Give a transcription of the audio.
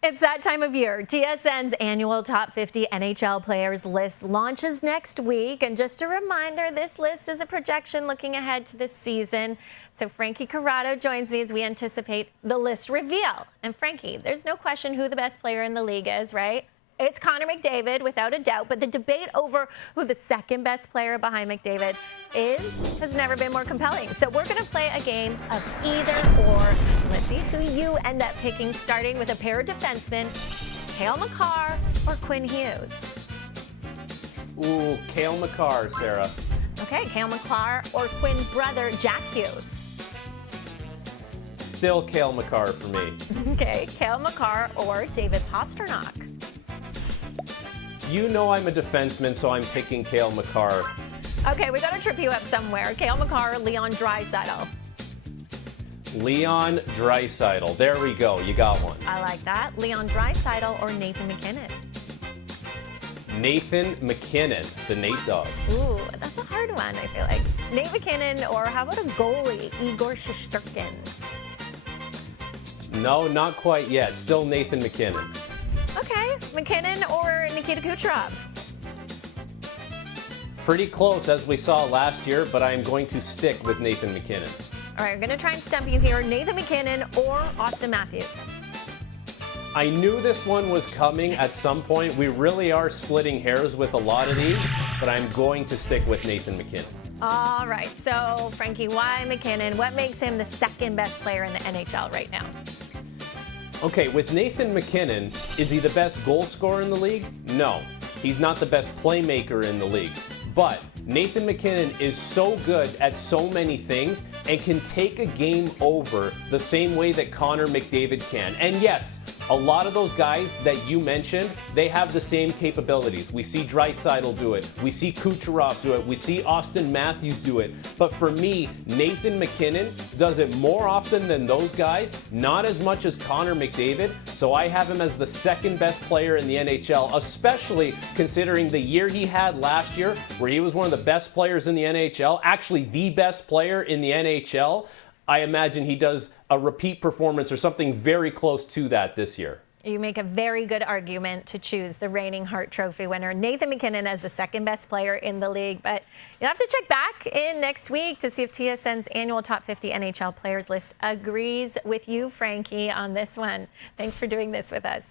It's that time of year. TSN's annual Top 50 NHL Players list launches next week. And just a reminder, this list is a projection looking ahead to this season. So Frankie Corrado joins me as we anticipate the list reveal. And Frankie, there's no question who the best player in the league is, right? It's Connor McDavid, without a doubt, but the debate over who the second best player behind McDavid is has never been more compelling. So we're going to play a game of either or. Let's see who you end up picking, starting with a pair of defensemen, Cale Makar or Quinn Hughes. Ooh, Cale Makar, Sarah. Okay, Cale Makar or Quinn's brother, Jack Hughes. Still Cale Makar for me. Okay, Cale Makar or David Pastrnak. You know I'm a defenseman, so I'm picking Cale Makar. Okay, we got to trip you up somewhere. Cale Makar or Leon Draisaitl. Leon Draisaitl. There we go. You got one. I like that. Leon Draisaitl or Nathan MacKinnon. Nathan MacKinnon, the Nate Dog. Ooh, that's a hard one, I feel like. Nate MacKinnon or how about a goalie, Igor Shesterkin? No, not quite yet. Still Nathan MacKinnon. Okay, MacKinnon or Nikita Kucherov? Pretty close, as we saw last year, but I'm going to stick with Nathan MacKinnon. All right, I'm going to try and stump you here. Nathan MacKinnon or Austin Matthews? I knew this one was coming at some point. We really are splitting hairs with a lot of these, but I'm going to stick with Nathan MacKinnon. All right, so Frankie, why MacKinnon? What makes him the second best player in the NHL right now? Okay, with Nathan MacKinnon, is he the best goal scorer in the league? No. He's not the best playmaker in the league. But Nathan MacKinnon is so good at so many things and can take a game over the same way that Connor McDavid can. And yes, a lot of those guys that you mentioned, they have the same capabilities. We see Draisaitl do it. We see Kucherov do it. We see Austin Matthews do it. But for me, Nathan MacKinnon does it more often than those guys, not as much as Connor McDavid. So I have him as the second best player in the NHL, especially considering the year he had last year, where he was one of the best players in the NHL, actually the best player in the NHL. I imagine he does a repeat performance or something very close to that this year. You make a very good argument to choose the reigning Hart Trophy winner, Nathan MacKinnon, as the second best player in the league. But you'll have to check back in next week to see if TSN's annual Top 50 NHL Players list agrees with you, Frankie, on this one. Thanks for doing this with us.